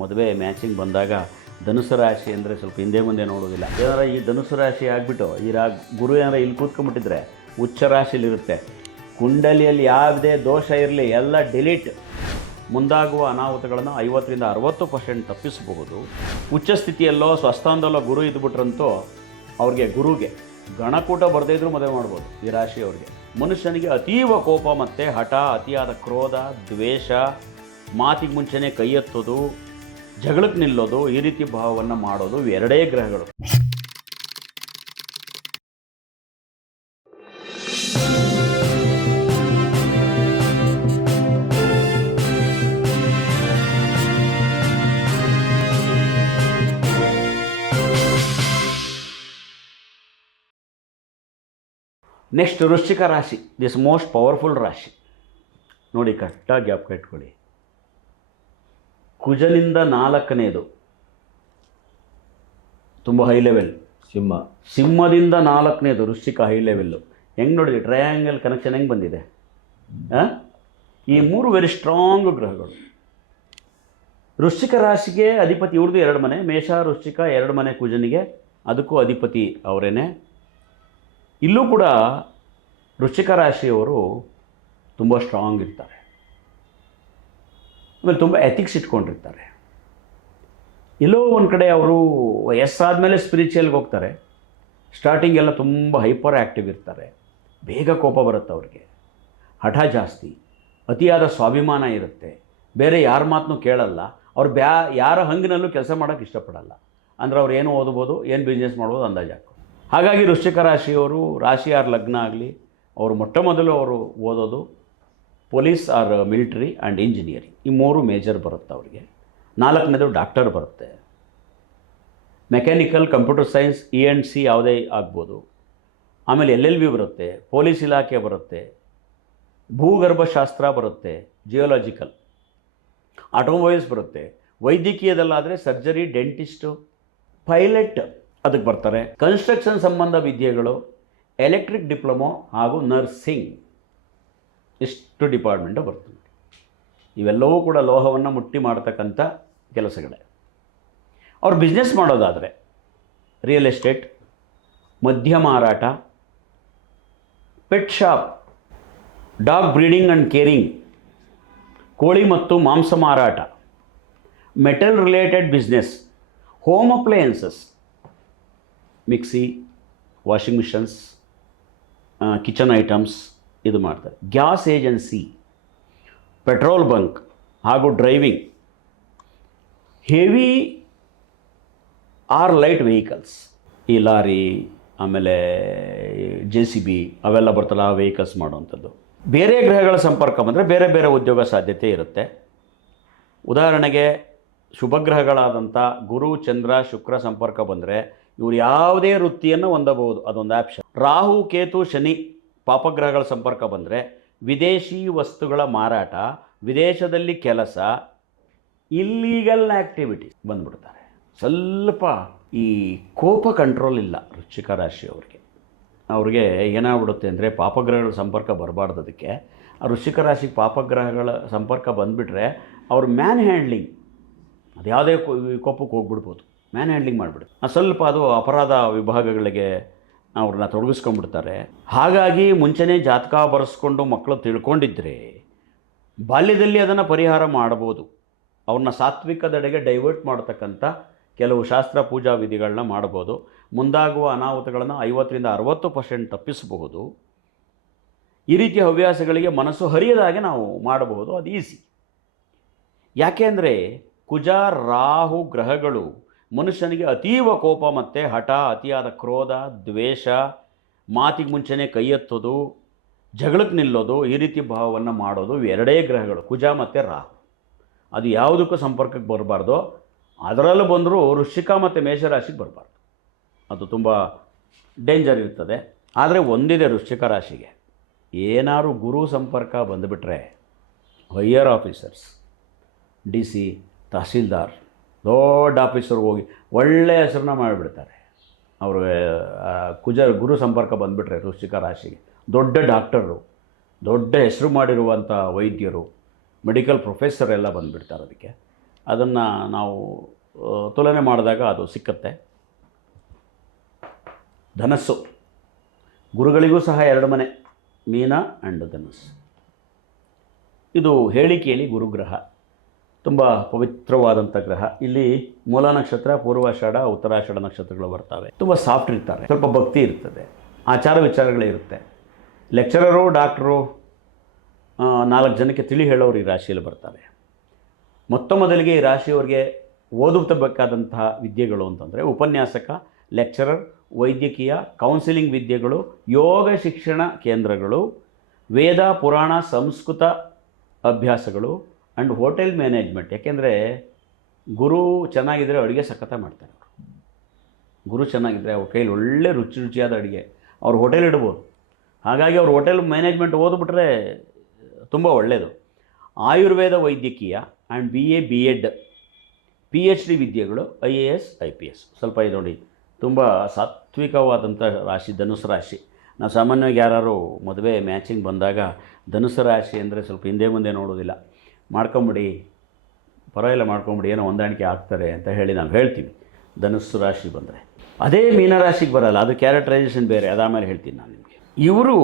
ಮದುವೆ ಮ್ಯಾಚಿಂಗ್ ಬಂದಾಗ ಧನುಸು ರಾಶಿ ಅಂದರೆ ಸ್ವಲ್ಪ ಹಿಂದೆ ಮುಂದೆ ನೋಡೋದಿಲ್ಲ. ಏನಾರ ಈ ಧನುಸು ರಾಶಿ ಆಗಿಬಿಟ್ಟು ಗುರು ಏನಾರ ಇಲ್ಲಿ ಕೂತ್ಕೊಂಡ್ಬಿಟ್ಟಿದ್ರೆ ಉಚ್ಚ ರಾಶಿಲಿರುತ್ತೆ. ಕುಂಡಲಿಯಲ್ಲಿ ಯಾವುದೇ ದೋಷ ಇರಲಿ ಎಲ್ಲ ಡಿಲೀಟ್. ಮುಂದಾಗುವ ಅನಾಹುತಗಳನ್ನು 50-60% ತಪ್ಪಿಸಬಹುದು. ಉಚ್ಚ ಸ್ಥಿತಿಯಲ್ಲೋ ಸ್ವಸ್ಥಾನದಲ್ಲೋ ಗುರು ಇದ್ಬಿಟ್ರಂತೂ ಅವ್ರಿಗೆ ಗುರುಗೆ ಗಣಕೂಟ ಬರದೇ ಇದ್ರೂ ಮದುವೆ ಮಾಡ್ಬೋದು. ಈ ರಾಶಿಯವ್ರಿಗೆ ಮನುಷ್ಯನಿಗೆ ಅತೀವ ಕೋಪ ಮತ್ತು ಹಠ, ಅತಿಯಾದ ಕ್ರೋಧ, ದ್ವೇಷ, ಮಾತಿಗೆ ಮುಂಚೆನೇ ಕೈ ಎತ್ತೋದು, ಜಗಳಕ್ಕೆ ನಿಲ್ಲೋದು, ಈ ರೀತಿ ಭಾವವನ್ನು ಮಾಡೋದು ಎರಡೇ ಗ್ರಹಗಳು. ನೆಕ್ಸ್ಟ್ ವೃಶ್ಚಿಕ ರಾಶಿ, ದಿಸ್ ಮೋಸ್ಟ್ ಪವರ್ಫುಲ್ ರಾಶಿ. ನೋಡಿ, ಕರೆಕ್ಟಾಗಿ ಜ್ಞಾಪಕ ಇಟ್ಕೊಳ್ಳಿ. ಕುಜನಿಂದ 4ನೇದು ತುಂಬ ಹೈ ಲೆವೆಲ್. ಸಿಂಹದಿಂದ 4ನೇದು ವೃಶ್ಚಿಕ ಹೈ ಲೆವೆಲ್ಲು. ಹೆಂಗೆ ನೋಡಿದ್ರಿ ಟ್ರಯಾಂಗಲ್ ಕನೆಕ್ಷನ್ ಹೆಂಗೆ ಬಂದಿದೆ? ಈ 3 ವೆರಿ ಸ್ಟ್ರಾಂಗ್ ಗ್ರಹಗಳು. ವೃಶ್ಚಿಕ ರಾಶಿಗೆ ಅಧಿಪತಿ ಇವ್ರದ್ದು 2 ಮನೆ, ಮೇಷ ವೃಶ್ಚಿಕ 2 ಮನೆ ಕುಜನಿಗೆ, ಅದಕ್ಕೂ ಅಧಿಪತಿ ಅವರೇನೆ. ಇಲ್ಲೂ ಕೂಡ ವೃಶ್ಚಿಕ ರಾಶಿಯವರು ತುಂಬ ಸ್ಟ್ರಾಂಗ್ ಇರ್ತಾರೆ. ಆಮೇಲೆ ತುಂಬ ಎಥಿಕ್ಸ್ ಇಟ್ಕೊಂಡಿರ್ತಾರೆ. ಎಲ್ಲೋ ಒಂದು ಕಡೆ ಅವರು ವಯಸ್ಸಾದಮೇಲೆ ಸ್ಪಿರಿಚುವಲ್ಗೆ ಹೋಗ್ತಾರೆ. ಸ್ಟಾರ್ಟಿಂಗ್ ಎಲ್ಲ ತುಂಬ ಹೈಪರ್ ಆ್ಯಕ್ಟಿವ್ ಇರ್ತಾರೆ. ಬೇಗ ಕೋಪ ಬರುತ್ತೆ ಅವ್ರಿಗೆ, ಹಠ ಜಾಸ್ತಿ, ಅತಿಯಾದ ಸ್ವಾಭಿಮಾನ ಇರುತ್ತೆ, ಬೇರೆ ಯಾರ ಮಾತನ್ನೂ ಕೇಳಲ್ಲ. ಅವ್ರು ಯಾರ ಹಂಗಿನಲ್ಲೂ ಕೆಲಸ ಮಾಡೋಕ್ಕೆ ಇಷ್ಟಪಡಲ್ಲ. ಅಂದರೆ ಅವ್ರು ಏನು ಓದ್ಬೋದು, ಏನು ಬಿಸ್ನೆಸ್ ಮಾಡ್ಬೋದು ಅಂದಾಜು ಹಾಕೋ. ಹಾಗಾಗಿ ವೃಶ್ಚಿಕ ರಾಶಿಯವರು, ರಾಶಿ ಆರ್ ಲಗ್ನ ಆಗಲಿ, ಅವರು ಮೊಟ್ಟ ಮೊದಲು ಅವರು ಓದೋದು police or military and engineering. ಈ 3 ಮೇಜರ್ ಬರುತ್ತೆ ಅವರಿಗೆ. 4ನೇದು ಡಾಕ್ಟರ್ ಬರುತ್ತೆ. ಮೆಕ್ಯಾನಿಕಲ್, ಕಂಪ್ಯೂಟರ್ ಸೈನ್ಸ್, ENC ಯಾವುದೇ ಆಗ್ಬೋದು. ಆಮೇಲೆ LLB ಬರುತ್ತೆ, ಪೊಲೀಸ್ ಇಲಾಖೆ ಬರುತ್ತೆ, ಭೂಗರ್ಭಶಾಸ್ತ್ರ ಬರುತ್ತೆ, ಜಿಯೋಲಾಜಿಕಲ್, ಆಟೋಮೊಬೈಲ್ಸ್ ಬರುತ್ತೆ. ವೈದ್ಯಕೀಯದಲ್ಲಾದರೆ ಸರ್ಜರಿ, ಡೆಂಟಿಸ್ಟು, ಪೈಲಟ್ ಅದಕ್ಕೆ ಬರ್ತಾರೆ. ಕನ್ಸ್ಟ್ರಕ್ಷನ್ ಸಂಬಂಧ ವಿದ್ಯೆಗಳು, ಎಲೆಕ್ಟ್ರಿಕ್ ಡಿಪ್ಲೊಮೊ ಹಾಗೂ ನರ್ಸಿಂಗ್, ಇಷ್ಟು ಡಿಪಾರ್ಟ್ಮೆಂಟು ಬರ್ತದೆ. ಇವೆಲ್ಲವೂ ಕೂಡ ಲೋಹವನ್ನು ಮುಟ್ಟಿ ಮಾಡ್ತಕ್ಕಂಥ ಕೆಲಸಗಳೇ. ಅವ್ರು ಬಿಸ್ನೆಸ್ ಮಾಡೋದಾದರೆ ರಿಯಲ್ ಎಸ್ಟೇಟ್, ಮದ್ಯ ಮಾರಾಟ, pet shop, dog breeding and caring, ಕೋಳಿ ಮತ್ತು ಮಾಂಸ ಮಾರಾಟ, metal related business, home appliances, mixie, washing machines, kitchen items ಇದು ಮಾಡ್ತಾರೆ. ಗ್ಯಾಸ್ ಏಜೆನ್ಸಿ, ಪೆಟ್ರೋಲ್ ಬಂಕ್ ಹಾಗೂ driving, heavy or light vehicles, ಈ ಲಾರಿ, ಆಮೇಲೆ JCB ಅವೆಲ್ಲ ಬರ್ತಲ್ಲ, ಆ ವೆಹಿಕಲ್ಸ್ ಮಾಡುವಂಥದ್ದು. ಬೇರೆ ಗ್ರಹಗಳ ಸಂಪರ್ಕ ಬಂದರೆ ಬೇರೆ ಬೇರೆ ಉದ್ಯೋಗ ಸಾಧ್ಯತೆ ಇರುತ್ತೆ. ಉದಾಹರಣೆಗೆ ಶುಭಗ್ರಹಗಳಾದಂಥ ಗುರು, ಚಂದ್ರ, ಶುಕ್ರ ಸಂಪರ್ಕ ಬಂದರೆ ಇವರು ಯಾವುದೇ ವೃತ್ತಿಯನ್ನು ಹೊಂದಬಹುದು, ಅದೊಂದು ಆಪ್ಷನ್. ರಾಹು, ಕೇತು, ಶನಿ ಪಾಪಗ್ರಹಗಳ ಸಂಪರ್ಕ ಬಂದರೆ ವಿದೇಶಿ ವಸ್ತುಗಳ ಮಾರಾಟ, ವಿದೇಶದಲ್ಲಿ ಕೆಲಸ, ಇಲ್ಲೀಗಲ್ ಆ್ಯಕ್ಟಿವಿಟೀಸ್ ಬಂದ್ಬಿಡ್ತಾರೆ. ಸ್ವಲ್ಪ ಈ ಕೋಪ ಕಂಟ್ರೋಲ್ ಇಲ್ಲ ವೃಶ್ಚಿಕ ರಾಶಿಯವ್ರಿಗೆ. ಅವ್ರಿಗೆ ಏನಾಗ್ಬಿಡುತ್ತೆ ಅಂದರೆ ಪಾಪಗ್ರಹಗಳ ಸಂಪರ್ಕ ಬರಬಾರ್ದು. ಅದಕ್ಕೆ ಆ ವೃಶ್ಚಿಕ ರಾಶಿಗೆ ಪಾಪಗ್ರಹಗಳ ಸಂಪರ್ಕ ಬಂದುಬಿಟ್ರೆ ಅವ್ರ ಮ್ಯಾನ್ ಹ್ಯಾಂಡ್ಲಿಂಗ್, ಅದು ಯಾವುದೇ ಕೋಪಕ್ಕೆ ಹೋಗ್ಬಿಡ್ಬೋದು, ಮ್ಯಾನ್ ಹ್ಯಾಂಡ್ಲಿಂಗ್ ಮಾಡಿಬಿಡುತ್ತೆ. ಸ್ವಲ್ಪ ಅದು ಅಪರಾಧ ವಿಭಾಗಗಳಿಗೆ ಅವ್ರನ್ನ ತೊಡಗಿಸ್ಕೊಂಡ್ಬಿಡ್ತಾರೆ. ಹಾಗಾಗಿ ಮುಂಚೆನೇ ಜಾತಕ ಬರೆಸ್ಕೊಂಡು ಮಕ್ಕಳು ತಿಳ್ಕೊಂಡಿದ್ದರೆ ಬಾಲ್ಯದಲ್ಲಿ ಅದನ್ನು ಪರಿಹಾರ ಮಾಡ್ಬೋದು. ಅವ್ರನ್ನ ಸಾತ್ವಿಕದೆಡೆಗೆ ಡೈವರ್ಟ್ ಮಾಡ್ತಕ್ಕಂಥ ಕೆಲವು ಶಾಸ್ತ್ರ ಪೂಜಾ ವಿಧಿಗಳನ್ನ ಮಾಡ್ಬೋದು. ಮುಂದಾಗುವ ಅನಾಹುತಗಳನ್ನು 50-60% ತಪ್ಪಿಸಬಹುದು. ಈ ರೀತಿಯ ಹವ್ಯಾಸಗಳಿಗೆ ಮನಸ್ಸು ಹರಿಯದಾಗೆ ನಾವು ಮಾಡಬಹುದು, ಅದು ಈಸಿ. ಯಾಕೆ ಅಂದರೆ ಕುಜ, ರಾಹು ಗ್ರಹಗಳು ಮನುಷ್ಯನಿಗೆ ಅತೀವ ಕೋಪ ಮತ್ತು ಹಠ, ಅತಿಯಾದ ಕ್ರೋಧ, ದ್ವೇಷ, ಮಾತಿಗೆ ಮುಂಚೆನೇ ಕೈ ಎತ್ತೋದು, ಜಗಳಕ್ಕೆ ನಿಲ್ಲೋದು, ಈ ರೀತಿ ಭಾವವನ್ನು ಮಾಡೋದು ಎರಡೇ ಗ್ರಹಗಳು, ಕುಜ ಮತ್ತು ರಾಹು. ಅದು ಯಾವುದಕ್ಕೂ ಸಂಪರ್ಕಕ್ಕೆ ಬರಬಾರ್ದು. ಅದರಲ್ಲೂ ಬಂದರೂ ವೃಶ್ಚಿಕ ಮತ್ತು ಮೇಷರಾಶಿಗೆ ಬರಬಾರ್ದು, ಅದು ತುಂಬ ಡೇಂಜರ್ ಇರ್ತದೆ. ಆದರೆ ಒಂದಿದೆ ವೃಶ್ಚಿಕ ರಾಶಿಗೆ, ಏನಾದ್ರು ಗುರು ಸಂಪರ್ಕ ಬಂದುಬಿಟ್ರೆ ಹೈಯರ್ ಆಫೀಸರ್ಸ್, DC, ತಹಸೀಲ್ದಾರ್, ದೊಡ್ಡ ಆಫೀಸರ್ಗೆ ಹೋಗಿ ಒಳ್ಳೆಯ ಹೆಸರನ್ನ ಮಾಡಿಬಿಡ್ತಾರೆ. ಅವ್ರಿಗೆ ಗುರು ಸಂಪರ್ಕ ಬಂದುಬಿಟ್ರೆ ವೃಶ್ಚಿಕ ರಾಶಿಗೆ ದೊಡ್ಡ ಡಾಕ್ಟರು, ದೊಡ್ಡ ಹೆಸರು ಮಾಡಿರುವಂಥ ವೈದ್ಯರು, ಮೆಡಿಕಲ್ ಪ್ರೊಫೆಸರ್ ಎಲ್ಲ ಬಂದುಬಿಡ್ತಾರೆ. ಅದಕ್ಕೆ ಅದನ್ನು ನಾವು ತುಲನೆ ಮಾಡಿದಾಗ ಅದು ಸಿಕ್ಕತ್ತೆ. ಧನಸ್ಸು, ಗುರುಗಳಿಗೂ ಸಹ 2 ಮನೆ, ಮೀನ ಆ್ಯಂಡ್ ಧನಸ್ಸು. ಇದು ಹೇಳಿ ಕೇಳಿ ಗುರುಗ್ರಹ, ತುಂಬ ಪವಿತ್ರವಾದಂಥ ಗ್ರಹ. ಇಲ್ಲಿ ಮೂಲ ನಕ್ಷತ್ರ, ಪೂರ್ವಾಷಾಢ, ಉತ್ತರಾಷಾಢ ನಕ್ಷತ್ರಗಳು ಬರ್ತವೆ. ತುಂಬ ಸಾಫ್ಟ್ ಇರ್ತಾರೆ, ಸ್ವಲ್ಪ ಭಕ್ತಿ ಇರ್ತದೆ, ಆಚಾರ ವಿಚಾರಗಳಿರುತ್ತೆ. ಲೆಕ್ಚರರು, ಡಾಕ್ಟ್ರು, 4 ಜನಕ್ಕೆ ತಿಳಿ ಹೇಳೋರು ಈ ರಾಶಿಯಲ್ಲಿ ಬರ್ತಾರೆ. ಮೊದಲಿಗೆ ಈ ರಾಶಿಯವರಿಗೆ ಓದಬೇಕಾದಂತಹ ವಿದ್ಯೆಗಳು ಅಂತಂದರೆ ಉಪನ್ಯಾಸಕ, ಲೆಕ್ಚರರ್, ವೈದ್ಯಕೀಯ, ಕೌನ್ಸಿಲಿಂಗ್ ವಿದ್ಯೆಗಳು, ಯೋಗ ಶಿಕ್ಷಣ ಕೇಂದ್ರಗಳು, ವೇದ ಪುರಾಣ ಸಂಸ್ಕೃತ ಅಭ್ಯಾಸಗಳು ಆ್ಯಂಡ್ ಹೋಟೆಲ್ ಮ್ಯಾನೇಜ್ಮೆಂಟ್. ಯಾಕೆಂದರೆ ಗುರು ಚೆನ್ನಾಗಿದ್ದರೆ ಅಡುಗೆ ಸಖತ್ತ ಮಾಡ್ತಾರೆ ಅವರು. ಗುರು ಚೆನ್ನಾಗಿದ್ದರೆ ಅವ್ರ ಕೈಲಿ ಒಳ್ಳೆ ರುಚಿಯಾದ ಅಡುಗೆ, ಅವ್ರು ಹೋಟೆಲ್ ಇಡ್ಬೋದು. ಹಾಗಾಗಿ ಅವ್ರು ಹೋಟೆಲ್ ಮ್ಯಾನೇಜ್ಮೆಂಟ್ ಓದ್ಬಿಟ್ರೆ ತುಂಬ ಒಳ್ಳೆಯದು. ಆಯುರ್ವೇದ ವೈದ್ಯಕೀಯ and BA B.Ed, PhD ವಿದ್ಯೆಗಳು, IAS IPS. ಸ್ವಲ್ಪ ಇದು ನೋಡಿ, ತುಂಬ ಸಾತ್ವಿಕವಾದಂಥ ರಾಶಿ ಧನುಸು ರಾಶಿ. ನಾವು ಸಾಮಾನ್ಯವಾಗಿ ಯಾರು ಮದುವೆ ಮ್ಯಾಚಿಂಗ್ ಬಂದಾಗ ಧನುಸು ರಾಶಿ ಅಂದರೆ ಸ್ವಲ್ಪ ಹಿಂದೆ ಮುಂದೆ ನೋಡೋದಿಲ್ಲ. ಮಾಡ್ಕೊಂಬಿಡಿ, ಪರವಾಗಿಲ್ಲ ಮಾಡ್ಕೊಂಬಿಡಿ, ಏನೋ ಹೊಂದಾಣಿಕೆ ಆಗ್ತಾರೆ ಅಂತ ಹೇಳಿ ನಾವು ಹೇಳ್ತೀವಿ ಧನುಸ್ಸು ರಾಶಿ ಬಂದರೆ. ಅದೇ ಮೀನರಾಶಿಗೆ ಬರಲ್ಲ, ಅದು ಕ್ಯಾರೆಕ್ಟರೈಸೇಷನ್ ಬೇರೆ, ಅದಾದಮೇಲೆ ಹೇಳ್ತೀನಿ ನಾನು ನಿಮಗೆ. ಇವರು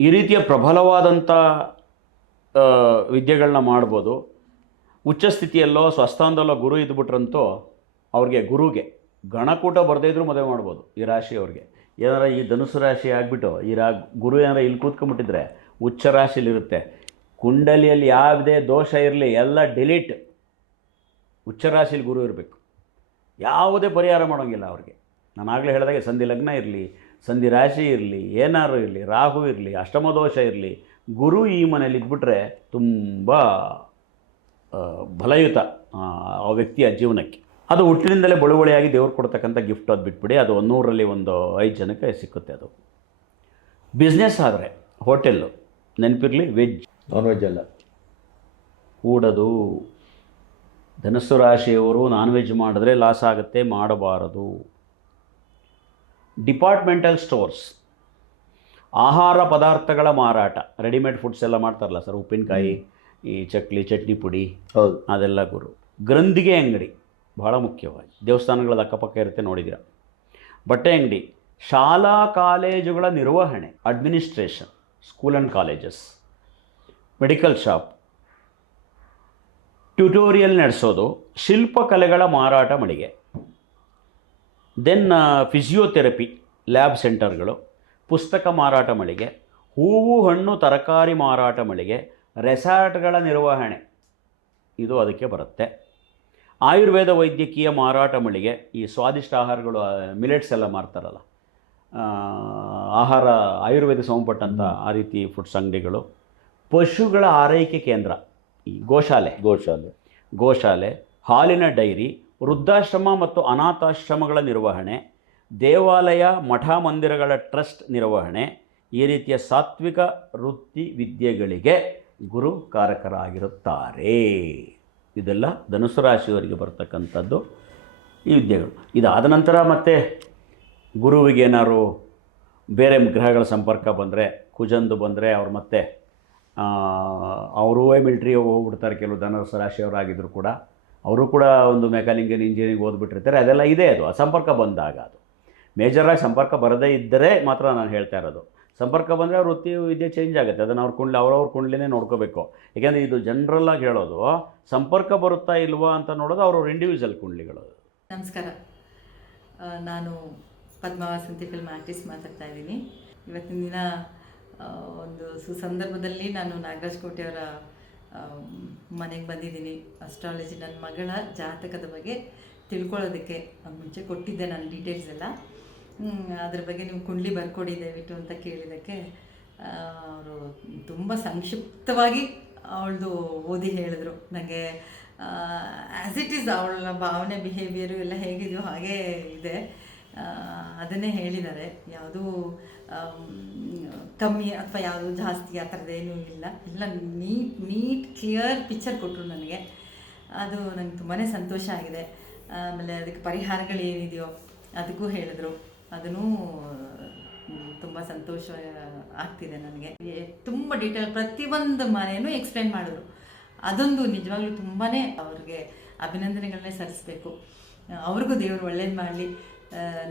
ಈ ರೀತಿಯ ಪ್ರಬಲವಾದಂಥ ವಿದ್ಯೆಗಳನ್ನ ಮಾಡ್ಬೋದು. ಉಚ್ಚ ಸ್ಥಿತಿಯಲ್ಲೋ ಸ್ವಸ್ಥಾನದಲ್ಲೋ ಗುರು ಇದ್ಬಿಟ್ರಂತೂ ಅವ್ರಿಗೆ ಗುರುಗೆ ಗಣಕೂಟ ಬರದೇ ಇದ್ರೂ ಮದುವೆ ಮಾಡ್ಬೋದು ಈ ರಾಶಿಯವ್ರಿಗೆ. ಏನಾರ ಈ ಧನುಸು ರಾಶಿ ಆಗಿಬಿಟ್ಟು ಗುರು ಏನಾರ ಇಲ್ಲಿ ಕೂತ್ಕೊಂಡ್ಬಿಟ್ಟಿದ್ರೆ ಉಚ್ಚ ರಾಶಿಲಿರುತ್ತೆ, ಕುಂಡಲಿಯಲ್ಲಿ ಯಾವುದೇ ದೋಷ ಇರಲಿ ಎಲ್ಲ ಡಿಲೀಟ್. ಉಚ್ಚ ರಾಶಿಲಿ ಗುರು ಇರಬೇಕು, ಯಾವುದೇ ಪರಿಹಾರ ಮಾಡೋಂಗಿಲ್ಲ ಅವ್ರಿಗೆ. ನಾನು ಆಗಲೇ ಹೇಳಿದಾಗೆ ಸಂಧಿ ಲಗ್ನ ಇರಲಿ, ಸಂಧಿ ರಾಶಿ ಇರಲಿ, ಏನಾರು ಇರಲಿ, ರಾಹು ಇರಲಿ, ಅಷ್ಟಮ ದೋಷ ಇರಲಿ, ಗುರು ಈ ಮನೇಲಿ ಇದ್ಬಿಟ್ರೆ ತುಂಬ ಫಲಯುತ ಆ ವ್ಯಕ್ತಿಯ ಜೀವನಕ್ಕೆ. ಅದು ಹುಟ್ಟಿನಿಂದಲೇ ಬಳುವಳಿಯಾಗಿ ದೇವ್ರು ಕೊಡ್ತಕ್ಕಂಥ ಗಿಫ್ಟ್. ಅದು ಬಿಟ್ಬಿಡಿ, ಅದು 100ರಲ್ಲಿ 5 ಜನಕ್ಕೆ ಸಿಕ್ಕುತ್ತೆ. ಅದು ಬಿಸ್ನೆಸ್ ಆದರೆ ಹೋಟೆಲ್ಲು, ನೆನಪಿರಲಿ, ವೆಜ್ ನಾನ್ ವೆಜ್ ಅಲ್ಲ ಕೂಡದು. ಧನುಸ್ಸು ರಾಶಿಯವರು ನಾನ್ ವೆಜ್ ಮಾಡಿದ್ರೆ ಲಾಸ್ ಆಗುತ್ತೆ, ಮಾಡಬಾರದು. ಡಿಪಾರ್ಟ್ಮೆಂಟಲ್ ಸ್ಟೋರ್ಸ್, ಆಹಾರ ಪದಾರ್ಥಗಳ ಮಾರಾಟ, ರೆಡಿಮೇಡ್ ಫುಡ್ಸ್ ಎಲ್ಲ ಮಾಡ್ತಾರಲ್ಲ ಸರ್, ಉಪ್ಪಿನಕಾಯಿ, ಈ ಚಟ್ನಿ ಪುಡಿ, ಹೌದು, ಅದೆಲ್ಲ ಗುರು. ಗ್ರಂಥಿಗೆ ಅಂಗಡಿ ಬಹಳ ಮುಖ್ಯವಾಗಿ, ದೇವಸ್ಥಾನಗಳ ಅಕ್ಕಪಕ್ಕ ಇರುತ್ತೆ, ನೋಡಿದ್ದೀರ. ಬಟ್ಟೆ ಅಂಗಡಿ, ಶಾಲಾ ಕಾಲೇಜುಗಳ ನಿರ್ವಹಣೆ, administration, school and colleges, medical shop, tutorial ನಡೆಸೋದು, ಶಿಲ್ಪಕಲೆಗಳ ಮಾರಾಟ ಮಳಿಗೆ, ದೆನ್ ಫಿಸಿಯೋಥೆರಪಿ ಲ್ಯಾಬ್ ಸೆಂಟರ್ಗಳು, ಪುಸ್ತಕ ಮಾರಾಟ ಮಳಿಗೆ, ಹೂವು ಹಣ್ಣು ತರಕಾರಿ ಮಾರಾಟ ಮಳಿಗೆ, ರೆಸಾರ್ಟ್ಗಳ ನಿರ್ವಹಣೆ, ಇದು ಅದಕ್ಕೆ ಬರುತ್ತೆ. ಆಯುರ್ವೇದ ವೈದ್ಯಕೀಯ ಮಾರಾಟ ಮಳಿಗೆ, ಈ ಸ್ವಾದಿಷ್ಟ ಆಹಾರಗಳು, ಮಿಲೆಟ್ಸ್ ಎಲ್ಲ ಮಾರ್ತಾರಲ್ಲ, ಆಹಾರ ಆಯುರ್ವೇದ ಸಂಬಂಧಪಟ್ಟಂಥ ಆ ರೀತಿ ಫುಡ್ಸ್ ಅಂಗಡಿಗಳು, ಪಶುಗಳ ಆರೈಕೆ ಕೇಂದ್ರ, ಈ ಗೋಶಾಲೆ, ಹಾಲಿನ ಡೈರಿ, ವೃದ್ಧಾಶ್ರಮ ಮತ್ತು ಅನಾಥಾಶ್ರಮಗಳ ನಿರ್ವಹಣೆ, ದೇವಾಲಯ ಮಠ ಮಂದಿರಗಳ ಟ್ರಸ್ಟ್ ನಿರ್ವಹಣೆ, ಈ ರೀತಿಯ ಸಾತ್ವಿಕ ವೃತ್ತಿ ವಿದ್ಯೆಗಳಿಗೆ ಗುರು ಕಾರಕರಾಗಿರುತ್ತಾರೆ. ಇದೆಲ್ಲ ಧನುಸು ರಾಶಿಯವರಿಗೆ ಬರ್ತಕ್ಕಂಥದ್ದು ಈ ವಿದ್ಯೆಗಳು. ಇದಾದ ನಂತರ ಮತ್ತೆ ಗುರುವಿಗೆ ಏನಾದ್ರು ಬೇರೆ ಗ್ರಹಗಳ ಸಂಪರ್ಕ ಬಂದರೆ, ಕುಜಂದು ಬಂದರೆ ಅವ್ರು ಮತ್ತೆ ಅವರೂ ಮಿಲ್ಟ್ರಿಗೆ ಹೋಗ್ಬಿಡ್ತಾರೆ. ಕೆಲವು ಧನುಸು ರಾಶಿಯವರಾಗಿದ್ದರೂ ಕೂಡ ಅವರು ಕೂಡ ಒಂದು ಮೆಕ್ಯಾನಿಕಲ್ ಇಂಜಿನಿಯರಿಂಗ್ ಓದ್ಬಿಟ್ಟಿರ್ತಾರೆ. ಅದೆಲ್ಲ ಇದೆ, ಅದು ಆ ಸಂಪರ್ಕ ಬಂದಾಗ. ಅದು ಮೇಜರಾಗಿ ಸಂಪರ್ಕ ಬರದೇ ಇದ್ದರೆ ಮಾತ್ರ ನಾನು ಹೇಳ್ತಾ ಇರೋದು. ಸಂಪರ್ಕ ಬಂದರೆ ಅವ್ರ ವೃತ್ತಿ ವಿದ್ಯೆ ಚೇಂಜ್ ಆಗುತ್ತೆ. ಅದನ್ನು ಅವ್ರವ್ರ ಕುಂಡ್ಲಿನೇ ನೋಡ್ಕೋಬೇಕು. ಯಾಕೆಂದರೆ ಇದು ಜನರಲ್ಲಾಗಿ ಹೇಳೋದು, ಸಂಪರ್ಕ ಬರುತ್ತಾ ಇಲ್ವಾ ಅಂತ ನೋಡೋದು ಅವ್ರವ್ರ ಇಂಡಿವಿಜುವಲ್ ಕುಂಡ್ಲಿಗಳು. ನಮಸ್ಕಾರ, ನಾನು ಪದ್ಮಾವಸಂತಿ ಫಿಲ್ಮ್ ಆರ್ಟಿಸ್ಟ್ ಮಾತಾಡ್ತಾ ಇದ್ದೀನಿ. ಇವತ್ತಿನ ದಿನ ಒಂದು ಸುಸಂದರ್ಭದಲ್ಲಿ ನಾನು ನಾಗರಾಜ್ ಕೋಟೆಯವರ ಮನೆಗೆ ಬಂದಿದ್ದೀನಿ. ಅಸ್ಟ್ರಾಲಜಿ, ನನ್ನ ಮಗಳ ಜಾತಕದ ಬಗ್ಗೆ ತಿಳ್ಕೊಳ್ಳೋದಕ್ಕೆ ಮುಂಚೆ ಕೊಟ್ಟಿದ್ದೆ ನಾನು ಡೀಟೇಲ್ಸ್ ಎಲ್ಲ. ಅದ್ರ ಬಗ್ಗೆ ನೀವು ಕುಂಡ್ಲಿ ಬರ್ಕೊಡಿ ದಯವಿಟ್ಟು ಅಂತ ಕೇಳಿದ್ದಕ್ಕೆ ಅವರು ತುಂಬ ಸಂಕ್ಷಿಪ್ತವಾಗಿ ಅವಳದು ಓದಿ ಹೇಳಿದ್ರು. ನನಗೆ ಆ್ಯಸ್ ಇಟ್ ಈಸ್ ಅವಳ ಭಾವನೆ, ಬಿಹೇವಿಯರು ಎಲ್ಲ ಹೇಗಿದೆಯೋ ಹಾಗೇ ಇದೆ, ಅದನ್ನೇ ಹೇಳಿದ್ದಾರೆ. ಯಾವುದೂ ಕಮ್ಮಿ ಅಥವಾ ಯಾವುದು ಜಾಸ್ತಿ ಆ ಥರದ್ದೇನೂ ಇಲ್ಲ. ಎಲ್ಲ ನೀಟ್ ಕ್ಲಿಯರ್ ಪಿಕ್ಚರ್ ಕೊಟ್ಟರು ನನಗೆ. ಅದು ನನಗೆ ತುಂಬಾ ಸಂತೋಷ ಆಗಿದೆ. ಆಮೇಲೆ ಅದಕ್ಕೆ ಪರಿಹಾರಗಳೇನಿದೆಯೋ ಅದಕ್ಕೂ ಹೇಳಿದ್ರು, ಅದನ್ನು ತುಂಬ ಸಂತೋಷ ಆಗ್ತಿದೆ ನನಗೆ. ತುಂಬ ಡೀಟೇಲ್ ಪ್ರತಿಯೊಂದು ಮನೆಯೂ ಎಕ್ಸ್ಪ್ಲೇನ್ ಮಾಡಿದ್ರು. ಅದೊಂದು ನಿಜವಾಗ್ಲೂ ತುಂಬಾ ಅವ್ರಿಗೆ ಅಭಿನಂದನೆಗಳನ್ನೇ ಸಲ್ಲಿಸಬೇಕು. ಅವ್ರಿಗೂ ದೇವರು ಒಳ್ಳೇದು ಮಾಡಲಿ.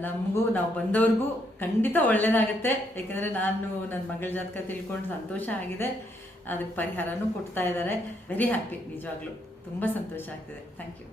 ನಮಗೂ ನಾವು ಬಂದವ್ರಿಗೂ ಖಂಡಿತ ಒಳ್ಳೇದಾಗುತ್ತೆ. ಯಾಕೆಂದರೆ ನಾನು ನನ್ನ ಮಗಳ ಜಾತಕ ತಿಳ್ಕೊಂಡು ಸಂತೋಷ ಆಗಿದೆ. ಅದಕ್ಕೆ ಪರಿಹಾರನೂ ಕೊಡ್ತಾ ಇದ್ದಾರೆ. ವೆರಿ ಹ್ಯಾಪಿ, ನಿಜವಾಗ್ಲೂ ತುಂಬ ಸಂತೋಷ ಆಗ್ತಿದೆ. Thank you.